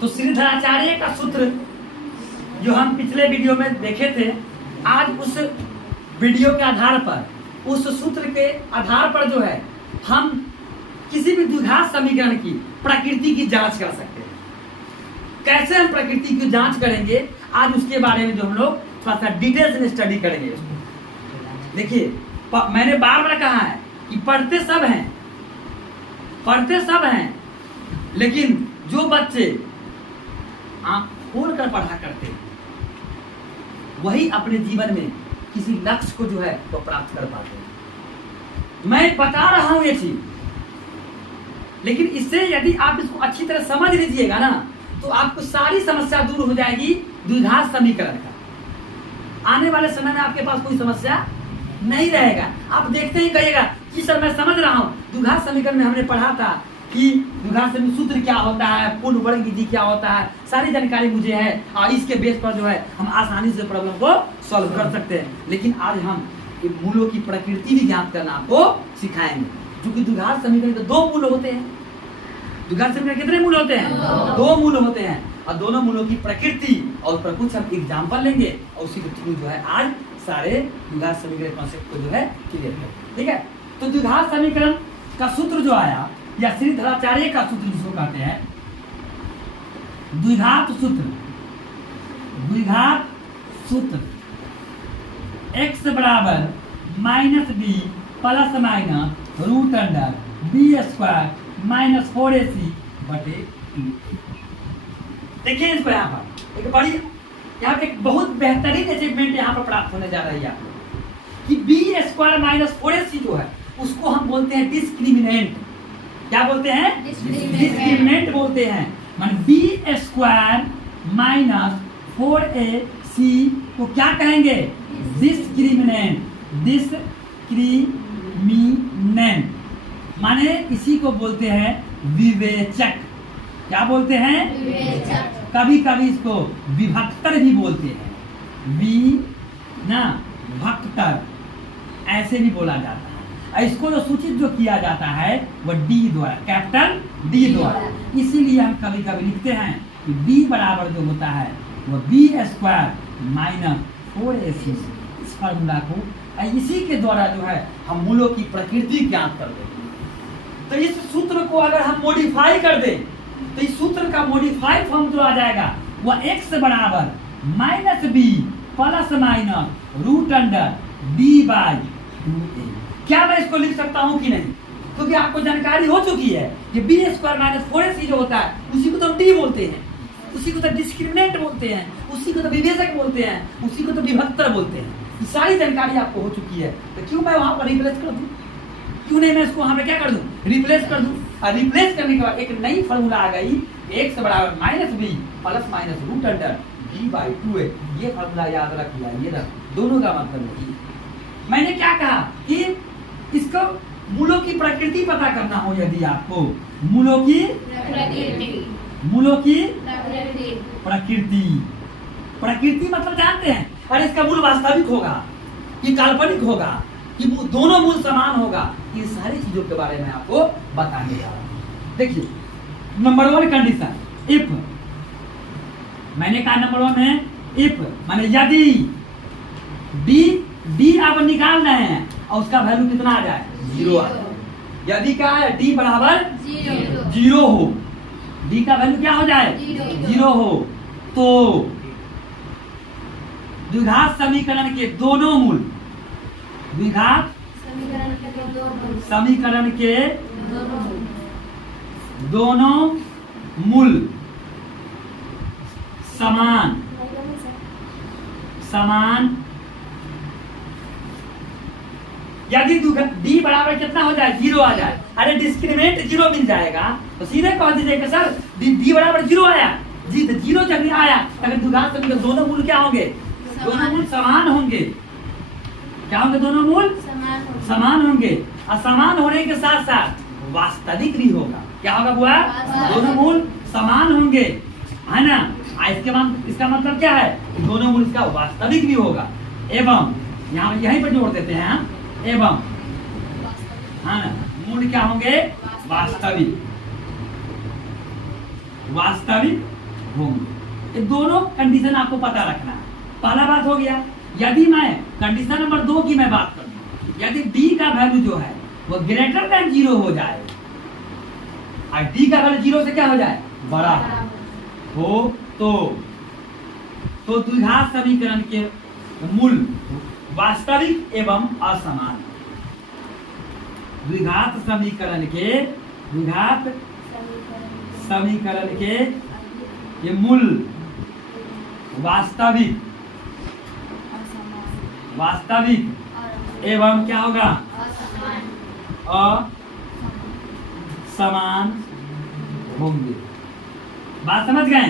तो श्रीधराचार्य का सूत्र जो हम पिछले वीडियो में देखे थे, आज उस वीडियो के आधार पर, उस सूत्र के आधार पर जो है हम किसी भी द्विघात समीकरण की प्रकृति की जांच कर सकते हैं। कैसे हम प्रकृति की जांच करेंगे, आज उसके बारे में जो हम लोग थोड़ा सा डिटेल्स में स्टडी करेंगे। देखिए, मैंने बार बार कहा है कि पढ़ते सब हैं, लेकिन जो बच्चे आंख खोल कर पढ़ा करते हैं वही अपने जीवन में किसी लक्ष्य को जो है वो प्राप्त कर पाते हैं। मैं बता रहा हूं ये चीज, लेकिन इससे यदि आप इसको अच्छी तरह समझ लीजिएगा ना, तो आपको सारी समस्या दूर हो जाएगी द्विघात समीकरण का। आने वाले समय में आपके पास कोई समस्या नहीं रहेगा। आप देखते ही कहिएगा कि सर मैं समझ रहा हूँ, द्विघात समीकरण में हमने पढ़ा था कि द्विघात समीकरण सूत्र क्या होता है, पूर्ण वर्ग विधि क्या होता है, सारी जानकारी मुझे है और इसके बेस पर जो है हम आसानी से प्रॉब्लम को सॉल्व कर सकते हैं। लेकिन आज हम मूलों की प्रकृति भी ज्ञात करना आपको सिखाएंगे, क्योंकि द्विघात समीकरण के दो मूल होते हैं। द्विघात समीकरण कितने मूल होते हैं? दो मूल होते हैं, और दोनों मूलों की प्रकृति और उस पर कुछ हम एग्जाम्पल लेंगे और उसी के थ्रू जो है आज सारे द्विघात समीकरण कॉन्सेप्ट को जो है क्लियर करेंगे। ठीक है, तो द्विघात समीकरण का सूत्र जो आया, या श्रीधराचार्य का सूत्र जिसको कहते हैं द्विघात सूत्र x बराबर -b plus minus root under b² - 4ac बटे 2। देखिए इसको यहाँ पर एक बड़ी, यहाँ पे एक बहुत बेहतरीन अचीवमेंट यहाँ पर प्राप्त होने जा रही है आप लोग कि b² - 4ac जो है उसको हम बोलते हैं डिस्क्रिमिनेंट। क्या बोलते हैं? डिस्क्रिमिनेंट बोलते हैं। मान b² - 4ac को क्या कहेंगे? डिस्क्रिमिनेंट। माने इसी को बोलते हैं विवेचक। क्या बोलते हैं? विवेचक। कभी कभी इसको विभक्तर भी बोलते हैं, भक्तर ऐसे भी बोला जाता है। इसको जो सूचित जो किया जाता है वह डी द्वारा, कैपिटल डी द्वारा। इसीलिए हम कभी कभी लिखते हैं कि b बराबर जो होता है वह b² - 4ac। इस फार्मूला को इसी के द्वारा जो है हम मूलों की प्रकृति ज्ञात कर देंगे। तो इस सूत्र को अगर हम मॉडिफाई कर दें तो इस सूत्र का मॉडिफाइड फॉर्म जो आ जाएगा वह x बराबर -b plus minus root under b/2a। क्या मैं इसको लिख सकता हूं कि नहीं? क्योंकि आपको जानकारी हो चुकी है कि b² - 4ac जो होता है उसी को तो डी बोलते हैं, उसी को तो डिस्क्रिमिनेंट बोलते हैं, उसी को तो विवेचक बोलते हैं, उसी को तो विभक्तर बोलते हैं। ये सारी जानकारी आपको हो चुकी है, तो क्यों मैं वहां पर रिप्लेस कर दूं? क्यों नहीं मैं इसको वहां पे क्या कर दूं? रिप्लेस कर दूं। और रिप्लेस करने के बाद एक नई फॉर्मूला आ गई, x बराबर -b plus minus root under b/2a। ये फॉर्मूला याद रखिए, ये रख, दोनों का मतलब है। मैंने क्या कहा कि इसको मूलों की प्रकृति पता करना हो, यदि आपको मूलों की प्रकृति मतलब जानते हैं, और इसका मूल वास्तविक होगा कि काल्पनिक होगा कि दोनों मूल समान होगा, ये सारी चीजों के बारे में आपको बताने जा रहा हूं। देखिए, नंबर 1 कंडीशन, इफ, मैंने कहा नंबर 1 है इफ, माने यदि डी आप निकाल रहे हैं और उसका वैल्यू कितना आ जाए? 0 आ जाए। यदि क्या है? डी बराबर 0 हो, डी का वैल्यू क्या हो जाए? 0 हो, तो द्विघात समीकरण के दोनों मूल, द्विघात समीकरण के दोनों मूल समान यदि डी बराबर कितना हो जाए? 0 आ जाए। अरे डिस्क्रिमिनेंट 0 मिल जाएगा तो सीधे कह दीजिएगा सर डी बराबर 0 आया जी, तो 0 जब भी आया अगर द्विघात समीकरण दोनों मूल क्या होंगे? दोनों मूल समान होंगे। क्या होंगे? दोनों मूल समान होंगे, और समान होने के साथ साथ वास्तविक भी होगा। क्या होगा बुआ? दोनों मूल समान होंगे, है ना। इसका मतलब क्या है? दोनों मूल इसका वास्तविक भी होगा। एवं यहाँ यहीं पर जोड़ देते हैं, एवं, है ना, मूल क्या होंगे? वास्तविक होंगे। ये दोनों कंडीशन आपको पता रखना है। पहला बात हो गया, यदि मैं कंडीशन नंबर 2 की मैं बात करूं, यदि डी का वैल्यू जो है वो ग्रेटर देन 0 हो जाए और डी का वैल्यू 0 से क्या हो जाए, बड़ा हो तो द्विघात समीकरण के मूल वास्तविक एवं असमान, द्विघात समीकरण के ये मूल वास्तविक एवं क्या होगा, असमान होंगे। बात समझ गए।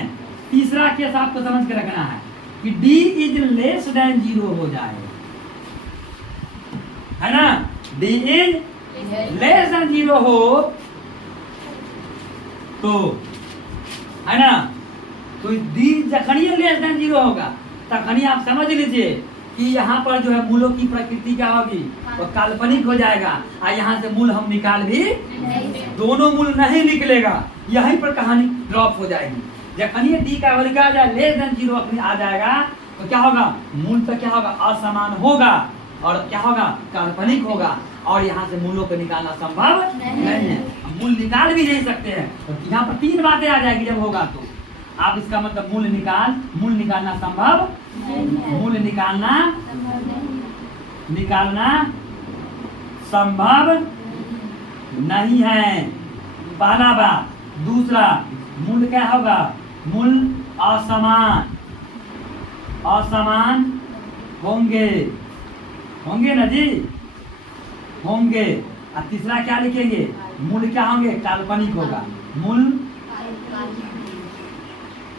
तीसरा केस आपको समझ के रखना है कि d इज लेस देन 0 हो जाए, है ना, d इज लेस देन 0 हो तो, है ना, तो d जखनी लेस देन 0 होगा तखनी आप समझ लीजिए कि यहाँ पर जो है मूलों की प्रकृति क्या होगी, वो काल्पनिक हो जाएगा और यहाँ से मूल हम निकाल भी दोनों मूल नहीं निकलेगा, यहीं पर कहानी ड्रॉप हो जाएगी। जखनी डी का वैल्यू क्या आ जाए, लेस देन 0 अपनी आ जाएगा तो क्या होगा, मूल तो क्या होगा, असमान होगा और क्या होगा, काल्पनिक होगा और यहाँ से मूलों को निकालना संभव नहीं है। मूल निकाल भी नहीं सकते हैं तो यहाँ पर 3 बातें आ जाएगी जब होगा तो आप इसका मतलब मूल निकालना संभव, मूल निकालना संभव नहीं है, पहला बात। दूसरा, मूल क्या होगा, मूल असमान होंगे ना जी, होंगे। और तीसरा क्या लिखेंगे, मूल क्या होंगे, काल्पनिक होगा, मूल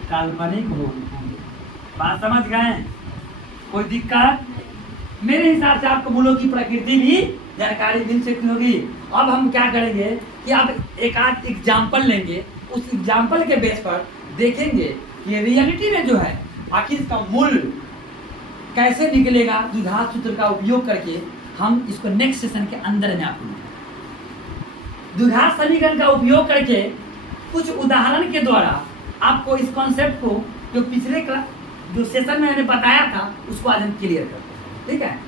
काल्पनिक होंगे। बात समझ गए, कोई दिक्कत? मेरे हिसाब से आपको मूलों की प्रकृति भी जानकारी मिल सकती होगी। अब हम क्या करेंगे कि आप एक आध एग्जाम्पल लेंगे, उस एग्जाम्पल के बेस पर देखेंगे कि रियलिटी में जो है आखिर इसका मूल कैसे निकलेगा। द्विघात सूत्र का उपयोग करके हम इसको नेक्स्ट सेशन के अंदर में आपको द्विघात समीकरण का उपयोग करके कुछ उदाहरण के द्वारा आपको इस कॉन्सेप्ट को जो पिछले जो सेशन में मैंने बताया था उसको आज हम क्लियर करते हैं, ठीक है।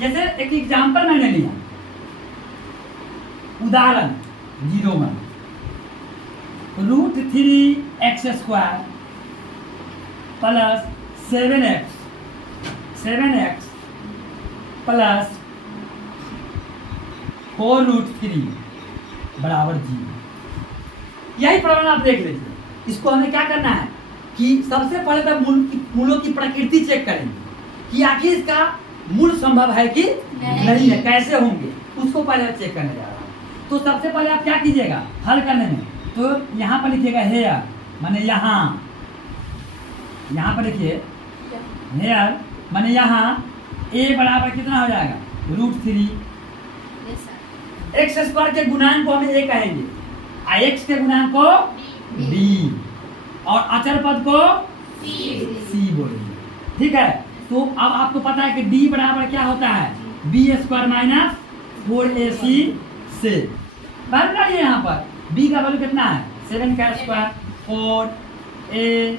जैसे एक एग्जाम्पल मैंने लिया, उदाहरण 01 √3x² प्लस 7x प्लस 4√3 बराबर 0। यही प्रॉब्लम आप देख लीजिए। इसको हमें क्या करना है कि सबसे पहले तो मूलों की प्रकृति चेक करेंगे कि आखिर इसका मूल संभव है कि नहीं है, कैसे होंगे उसको पहले चेक करने जा रहा हूँ। तो सबसे पहले आप क्या कीजिएगा हल करने में, तो यहाँ पर लिखिएगा हेयर, माने यहाँ पर लिखिए हेयर माने यहाँ a बराबर कितना हो जाएगा, √3 x² के गुणांक को हमें a कहेंगे, x के गुणांक को b और अचर पद को c बोलेंगे, ठीक है। तो अब आपको पता है कि d बराबर क्या होता है, b² - 4ac से बराबर है। यहाँ पर b का वैल्यू कितना है, 7² 4ac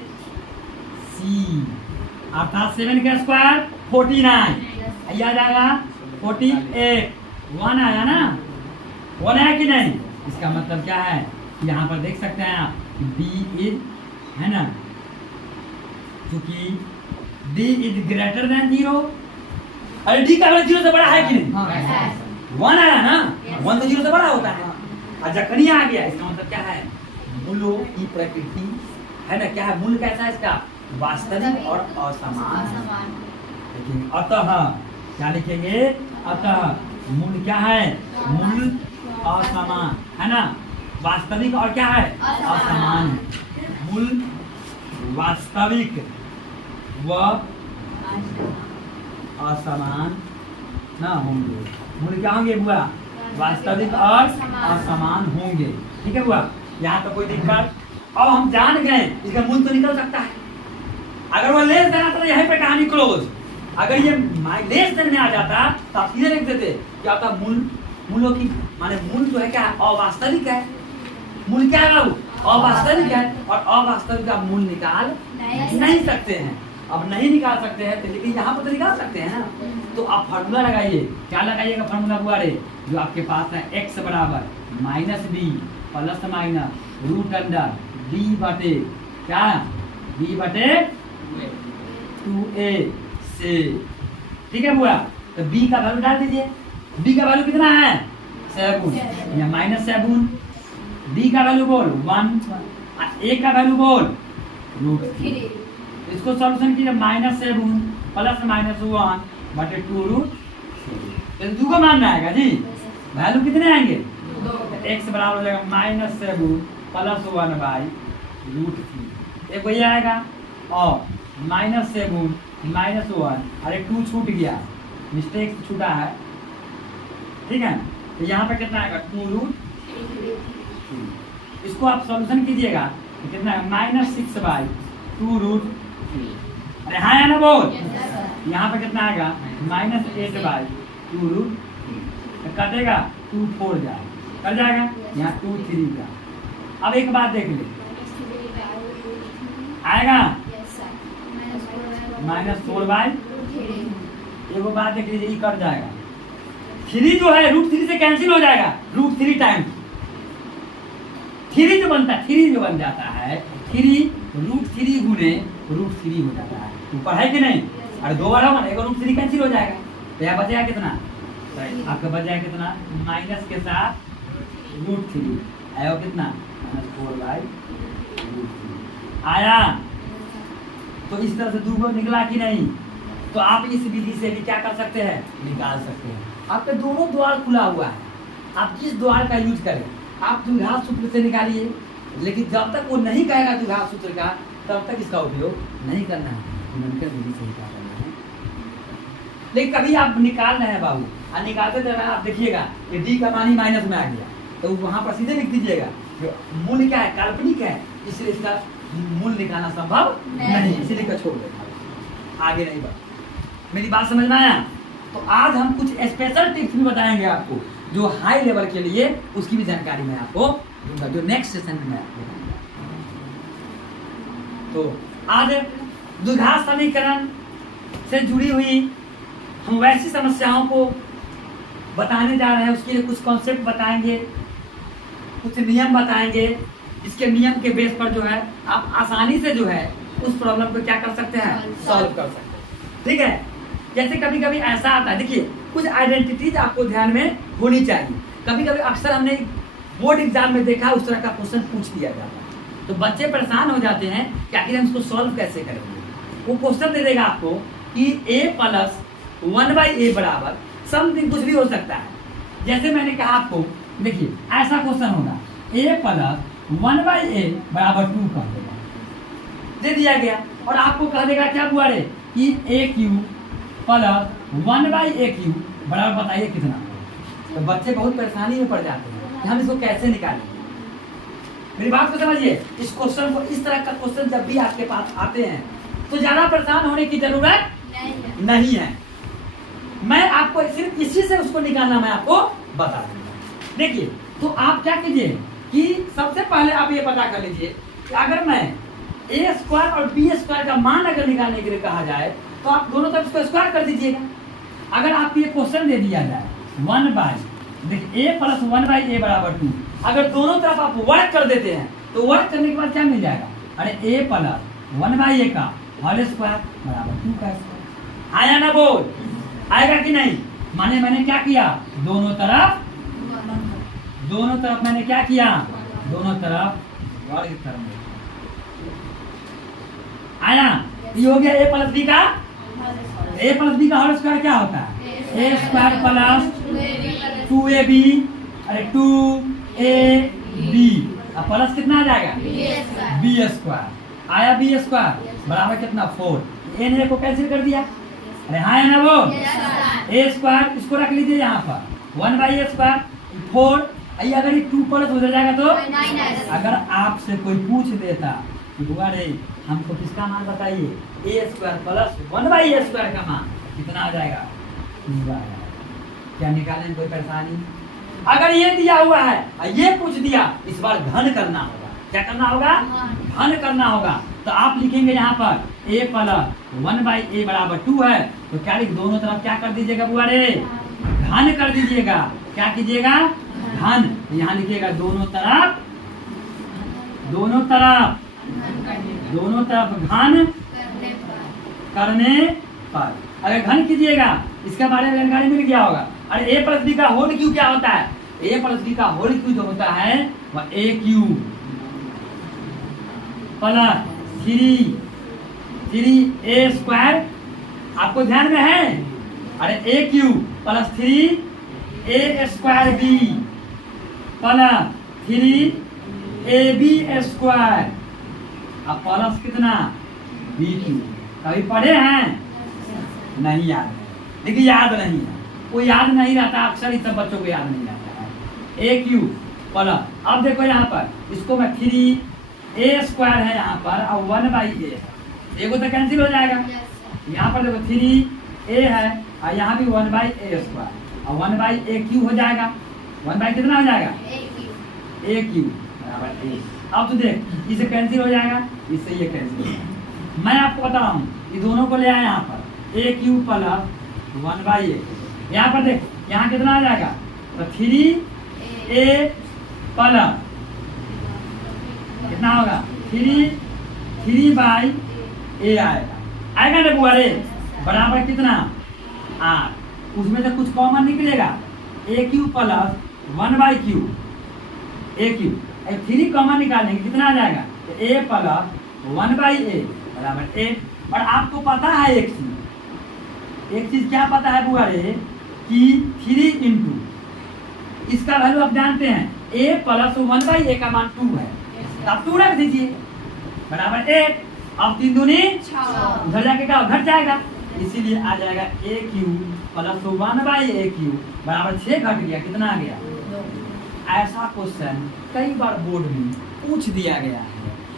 अर्थात 7² 49, आ जाएगा 48, 1 आया ना, 1 आया कि नहीं। इसका मतलब क्या है, यहाँ पर देख सकते हैं आप d इज, है ना, क्योंकि d इज ग्रेटर देन 0। अरे d का वैल्यू 0 से बड़ा है कि नहीं, 1 आया ना, 1 तो 0 से बड़ा होता है और जखनी आ गया, इसका मतलब क्या है, मूलों की प्रकृति, है ना, क्या है, मूल कैसा है इसका, वास्तविक और असमान। लेकिन अतः क्या लिखेंगे, अतः मूल क्या है, मूल असमान, है ना, वास्तविक और क्या है, असमान। मूल वास्तविक व असमान ना होंगे, मूल क्या होंगे बुआ, वास्तविक और असमान होंगे, ठीक है बुआ। यहाँ तो कोई दिक्कत। अब हम जान गए इसका मूल तो निकल सकता है, अगर वो लेस देन आता तो यहीं पे कहानी क्लोज। अगर ये लेस देन में आ जाता तो आप सीधे लिख देते क्या होता, मूलों की माने मूल जो है क्या है, अवास्तविक है। मूल क्या है बाबू, अवास्तविक है, और अवास्तविक का मूल निकाल नहीं सकते हैं। अब नहीं निकाल सकते हैं तो लेकिन यहाँ पर तो निकाल सकते हैं ना। तो आप फार्मूला लगाइए, क्या लगाइएगा फार्मूला बुआरे, जो आपके पास है x बराबर minus b plus minus root under d बटे क्या, डी बटे 2a से, ठीक है बुआ। तो b का वैल्यू डाल दीजिए, b का वैल्यू कितना है 7 या माइनस 7, d का वैल्यू बोल 1, a का वैल्यू बोल √3। इसको सॉल्यूशन कीजिए, -7 प्लस माइनस 1 बटे 2√3। तो 2 का मान आएगा जी, वैल्यू कितने आएंगे, x बराबर हो जाएगा -7 प्लस 1 बाई √3, एक वही आएगा, और -7 -1, अरे 2 छूट गया, मिस्टेक छूटा है, ठीक है। तो यहाँ पे कितना आएगा 2√3। इसको आप सॉल्यूशन कीजिएगा तो कितना है -6 बाई 2√3। अरे हाँ या ना बोल, यहाँ पे कितना आएगा -8 बाई 2√3। तो कटेगा 2 4 जाए, कट जाएगा यहाँ 2 3 का। अब एक बात देख ले, आएगा -4 बाई, एक बात देख लीजिए, कट जाएगा 3 जो है √3 से कैंसिल हो जाएगा, √3 टाइम 3 जो बनता है, 3 जो बन जाता है, 3 √3 गुने √3 हो जाता है, ऊपर है कि नहीं। और 2 बार होगा, एक √3 कैंसिल हो जाएगा, तो यहाँ बचेगा कितना, आपका बच जाएगा कितना, माइनस के साथ √3 आया कितना -4 बाई √3 आया। तो इस तरह से 2 निकला कि नहीं। तो आप इस विधि से भी क्या कर सकते हैं, निकाल सकते हैं। आपके दोनों द्वार खुला हुआ है, आप जिस द्वार का यूज करें, आप द्विघात सूत्र से निकालिए, लेकिन जब तक वो नहीं कहेगा द्विघात सूत्र का, तब तक इसका उपयोग नहीं करना है, निरंतर विधि से निकाल करना है। लेकिन कभी आप निकाल रहे हैं बाबू, और निकालते दौरान आप देखिएगा कि डी का मान ही माइनस में आ गया, तो वहाँ पर सीधे लिख दीजिएगा मूल्य क्या है, काल्पनिक है, इसलिए इसका मूल्य निकालना संभव नहीं, इसीलिए का छोड़ देगा, आगे नहीं बढ़। मेरी बात समझ में आया। तो आज हम कुछ स्पेशल टिप्स भी बताएंगे आपको, जो हाई लेवल के लिए, उसकी भी जानकारी मैं आपको दूंगा, जो नेक्स्ट सेशन में मैं आपको दूंगा। तो आज द्विघात समीकरण से जुड़ी हुई हम वैसी समस्याओं को बताने जा रहे हैं, उसके लिए कुछ कॉन्सेप्ट बताएंगे, कुछ नियम बताएंगे, इसके नियम के बेस पर जो है आप आसानी से जो है उस प्रॉब्लम को क्या कर सकते हैं, सॉल्व कर सकते हैं, ठीक है। जैसे कभी कभी ऐसा आता है, देखिए कुछ आइडेंटिटीज आपको ध्यान में होनी चाहिए। कभी कभी अक्सर हमने बोर्ड एग्जाम में देखा, उस तरह का क्वेश्चन पूछ दिया जाता है, तो बच्चे परेशान हो जाते हैं कि आखिर हम इसको सॉल्व कैसे करेंगे। वो क्वेश्चन दे देगा आपको कि a + 1/a बराबर समथिंग, कुछ भी हो सकता है। जैसे मैंने कहा आपको, देखिए ऐसा क्वेश्चन होगा a + 1/a बराबर 2 कर देगा, दे दिया गया, और आपको कह देगा क्या बुआ रे कि a³ + 1/a³ बराबर बताइए कितना। तो बच्चे बहुत परेशानी में पड़ जाते हैं कि हम इसको कैसे निकालेंगे। मेरी बात को समझिए, इस क्वेश्चन को, इस तरह का क्वेश्चन जब भी आपके पास आते हैं तो ज्यादा परेशान होने की जरूरत नहीं है। मैं आपको सिर्फ इसी से उसको निकालना मैं आपको बता दूंगा। देखिए, तो आप क्या कीजिए कि सबसे पहले आप ये पता कर लीजिए कि अगर मैं a² और b² का मान अगर निकालने के लिए कहा जाए तो आप दोनों तरफ इसको स्क्वायर कर दीजिएगा। अगर आपको ये क्वेश्चन दे दिया जाए 1/, देखिए a + 1/a बराबर 2, अगर दोनों तरफ आप वर्क कर देते हैं तो वर्क करने के बाद क्या मिल जाएगा, अरे a + 1/a का होल स्क्वायर बराबर 2 का स्क्वायर। आया ना बोल, आएगा कि नहीं। माने मैंने क्या किया, दोनों तरफ मैंने क्या किया, दोनों तरफ वर्ग कर दिया। आया, ये हो गया a + b का, a + b का होल स्क्वायर क्या होता है, a² + 2ab, अरे 2ab, अब प्लस कितना आ जाएगा b², आया b² बराबर कितना 4, n को कैंसिल कर दिया, अरे हाँ है ना वो, a² इसको रख लीजिए यहाँ पर 1/a², 4, अगर ये 2 प्लस हो जाएगा तो अगर आपसे कोई पूछ देता कि बुआ रे हमको किसका मान बताइए, a² + 1/a² का मान कितना आ जाएगा, 2 आएगा। क्या निकालने में कोई परेशानी। अगर ये दिया हुआ है और ये पूछ दिया, इस बार घन करना होगा, क्या करना होगा? घन करना होगा। तो आप लिखेंगे यहाँ पर a प्लस 1/a बराबर 2 है, तो क्या लिख, दोनों तरफ क्या कर दीजिएगा बुआ रे? घन कर दीजिएगा। क्या कीजिएगा? घन। तो यहाँ लिखिएगा दोनों तरफ घन करने पर। अगर घन कीजिएगा, इसके बारे में जानकारी मिल गया होगा। अरे ए प्लस बी का होल क्यू क्या होता है? ए प्लस बी का होल क्यू जो होता है वह A cube plus 3 a square, आपको ध्यान में है? अरे A cube plus 3 a square B plus 3 ab square, अब प्लस कितना? B cube. कभी पढ़े हैं? नहीं याद है। देखिए याद नहीं है, वो याद नहीं रहता, अक्सर इस सब बच्चों को याद नहीं रहता है। ए क्यू प्लस, अब देखो यहाँ पर इसको मैं 3a स्क्वायर है यहाँ पर और 1/a, एगो तो कैंसिल हो जाएगा। यहाँ पर देखो 3a है और यहाँ भी 1/a स्क्वायर और 1/a क्यू हो जाएगा। 1 कितना हो जाएगा? a क्यू बराबर a। अब तो देख, इसे कैंसिल हो जाएगा, इससे ये कैंसिल हो जाएगा। मैं आपको बता रहा हूँ, ये दोनों को ले आए यहाँ पर a क्यू प्लस 1/a। यहाँ पर देख, यहाँ कितना आ जाएगा? तो 3a प्लस कितना होगा? 3/a आएगा ना बुआ रे? बराबर कितना? 8। उसमें से कुछ कॉमन निकलेगा, a Q plus 1/q, a Q 3 common निकालेंगे, कितना आ जाएगा? तो a प्लस 1/a बराबर 8। और आपको पता है एक चीज क्या पता है बुआ रे? कि 3 इंटू इसका वैल्यू आप जानते हैं, a प्लस 1/a का मान 2 है, आप 2 रख दीजिए बराबर 8। अब 3 दूनी 6, उधर जाके क्या घट जाएगा, इसीलिए आ जाएगा a Q plus 1/a Q बराबर 6 घट गया, कितना आ गया? 2। ऐसा क्वेश्चन कई बार बोर्ड में पूछ दिया गया है,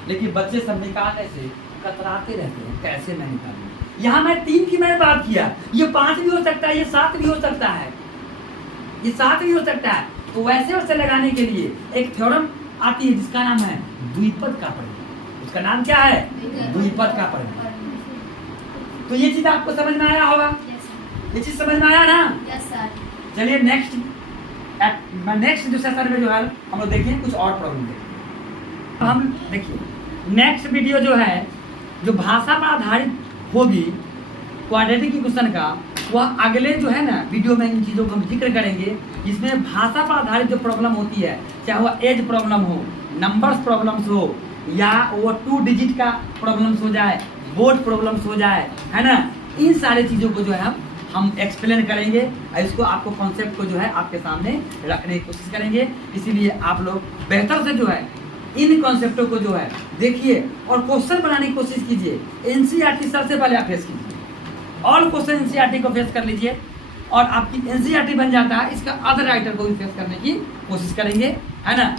लेकिन बच्चे सब निकालने से कतराते रहते हैं, कैसे मैं निकालूं? यहाँ मैं 3 की मैंने बात किया, ये 5 भी हो सकता है, ये 7 भी हो सकता है, ये 7 भी हो सकता है। तो वैसे लगाने के लिए एक थ्योरम आती है जिसका नाम है द्विपद का परिणाम। उसका नाम क्या है? द्विपद का परिणाम। तो ये चीज आपको समझ में आया होगा? ये चीज समझ में आया ना? चलिए नेक्स्ट जो सेशन में जो है हम लोग देखिए कुछ और प्रॉब्लम देखिए। हम देखिए नेक्स्ट वीडियो जो है, जो भाषा पर आधारित होगी क्वाड्रेटिक इक्वेशन का, वह अगले जो है ना वीडियो में इन चीज़ों को हम जिक्र करेंगे। इसमें भाषा पर आधारित जो प्रॉब्लम होती है, चाहे वह एज प्रॉब्लम हो, नंबर्स प्रॉब्लम्स हो, या वो 2 डिजिट का प्रॉब्लम्स हो जाए, बोर्ड प्रॉब्लम्स हो जाए, है ना, इन सारे चीज़ों को जो है हम एक्सप्लेन करेंगे और इसको आपको कॉन्सेप्ट को जो है आपके सामने रखने की कोशिश करेंगे। इसीलिए आप लोग बेहतर से जो है इन कॉन्सेप्टों को जो है देखिए और क्वेश्चन बनाने की कोशिश कीजिए। एनसीईआरटी सबसे पहले आप फेस कीजिए, ऑल क्वेश्चन एनसीईआरटी को फेस कर लीजिए और आपकी एनसीईआरटी बन जाता है, इसका अदर राइटर को भी फेस करने की कोशिश करेंगे, है ना।